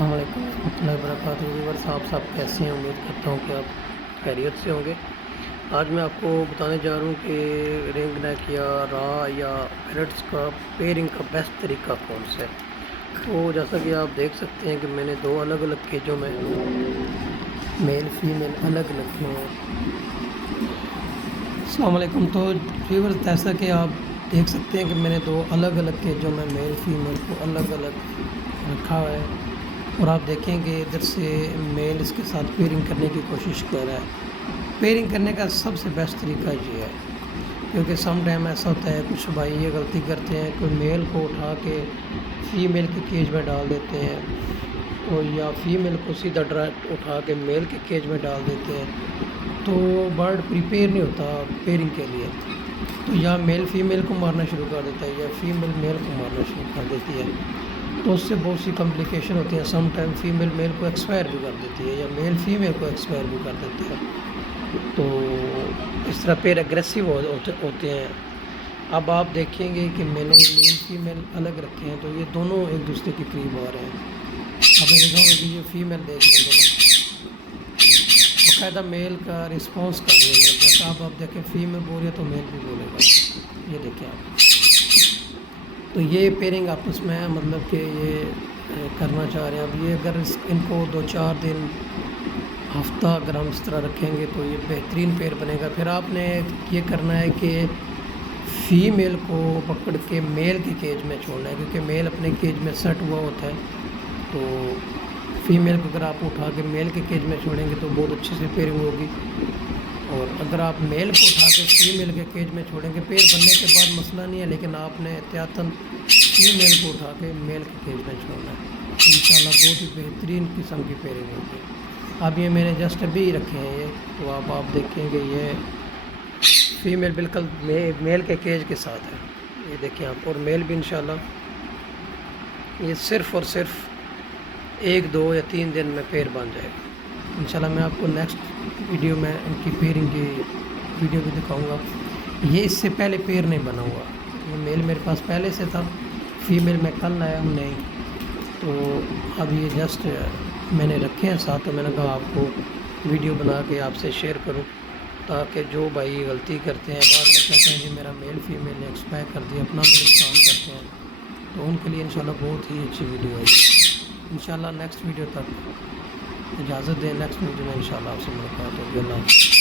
السلام علیکم ورحمۃ اللہ وبرکاتہ۔ ویورز آپ سب کیسے ہیں؟ امید کرتا ہوں کہ آپ خیریت سے ہوں گے۔ آج میں آپ کو بتانے جا رہا ہوں کہ رنگ نیک یا را یا پیرٹس کا پیئرنگ کا بیسٹ طریقہ کون سا ہے۔ تو جیسا کہ آپ دیکھ سکتے ہیں کہ میں نے دو الگ الگ کیجوں میں میل فیمیل الگ الگ کیے ہیں۔ السلام علیکم۔ تو ویورز جیسا کہ آپ دیکھ سکتے ہیں کہ میں نے دو الگ الگ کیجوں میں میل فیمیل کو الگ الگ رکھا ہوا ہے، اور آپ دیکھیں کہ ادھر سے میل اس کے ساتھ پیئرنگ کرنے کی کوشش کر رہا ہے۔ پیئرنگ کرنے کا سب سے بیسٹ طریقہ یہ ہے، کیونکہ سم ٹائم ایسا ہوتا ہے کچھ بھائی یہ غلطی کرتے ہیں، کوئی میل کو اٹھا کے فیمیل کے کیج میں ڈال دیتے ہیں، اور یا فیمیل کو سیدھا ڈائریکٹ اٹھا کے میل کے کیج میں ڈال دیتے ہیں، تو برڈ پریپیئر نہیں ہوتا پیئرنگ کے لیے، تو یا میل فیمیل کو مارنا شروع کر دیتا ہے یا فیمیل میل کو مارنا شروع کر دیتی ہے، تو اس سے بہت سی کمپلیکیشن ہوتی ہیں۔ سم ٹائم فیمیل میل کو ایکسپائر بھی کر دیتی ہے یا میل فیمیل کو ایکسپائر بھی کر دیتی ہے، تو اس طرح پیر اگریسو ہوتے ہیں۔ اب آپ دیکھیں گے کہ میں نے میل فیمیل الگ رکھے ہیں، تو یہ دونوں ایک دوسرے کے قریب آ رہے ہیں۔ اب میں دکھاؤں گا کہ یہ فیمیل دیکھ لیں دونوں باقاعدہ میل کا رسپانس کر رہے ہیں، جیسا آپ دیکھیں فیمیل بول رہی ہے تو میل بھی بولے گا، یہ دیکھیں آپ۔ تو یہ پیئرنگ آپس میں مطلب کہ یہ کرنا چاہ رہے ہیں۔ اب یہ اگر ان کو 2-4 دن ہفتہ اگر ہم اس طرح رکھیں گے تو یہ بہترین پیئر بنے گا۔ پھر آپ نے یہ کرنا ہے کہ فیمیل کو پکڑ کے میل کے کیج میں چھوڑنا ہے، کیونکہ میل اپنے کیج میں سیٹ ہوا ہوتا ہے، تو فیمیل کو اگر آپ اٹھا کے میل کے کیج میں چھوڑیں گے تو بہت اچھے سے پیئرنگ ہوگی، اور اگر آپ میل کو اٹھا کے فیمیل کے کیج میں چھوڑیں گے پیئر بننے کے بعد مسئلہ نہیں ہے، لیکن آپ نے احتیاطاً فیمیل کو اٹھا کے میل کے کیج میں چھوڑنا ہے، انشاءاللہ بہت ہی بہترین قسم کی پیئرنگ ہوگی۔ اب یہ میں نے جسٹ ابھی رکھے ہیں یہ، تو آپ دیکھیں گے یہ فیمیل بالکل میل کے کیج کے ساتھ ہے، یہ دیکھیں آپ، اور میل بھی انشاءاللہ یہ صرف اور صرف 1-2 یا 3 دن میں پیئر بن جائے گا انشاءاللہ۔ میں آپ کو نیکسٹ ویڈیو میں ان کی پیئرنگ کی ویڈیو بھی دکھاؤں گا۔ یہ اس سے پہلے پیئر نہیں بنا ہوا، یہ میل میرے پاس پہلے سے تھا، فیمیل میں کل لایا ہوں نہیں، تو اب یہ جسٹ میں نے رکھے ہیں ساتھ، تو میں نے کہا آپ کو ویڈیو بنا کے آپ سے شیئر کروں، تاکہ جو بھائی غلطی کرتے ہیں بعد میں کہتے ہیں کہ میرا میل فیمیل نے ایکسپائر کر دیا، اپنا بھی نقصان کرتے ہیں، تو ان کے لیے انشاءاللہ بہت ہی اچھی ویڈیو ہے انشاءاللہ۔ نیکسٹ ویڈیو تک اجازت دیں، نیکسٹ ویڈیو میں انشاءاللہ آپ سے ملاقات ہوگی۔ اللہ حافظ۔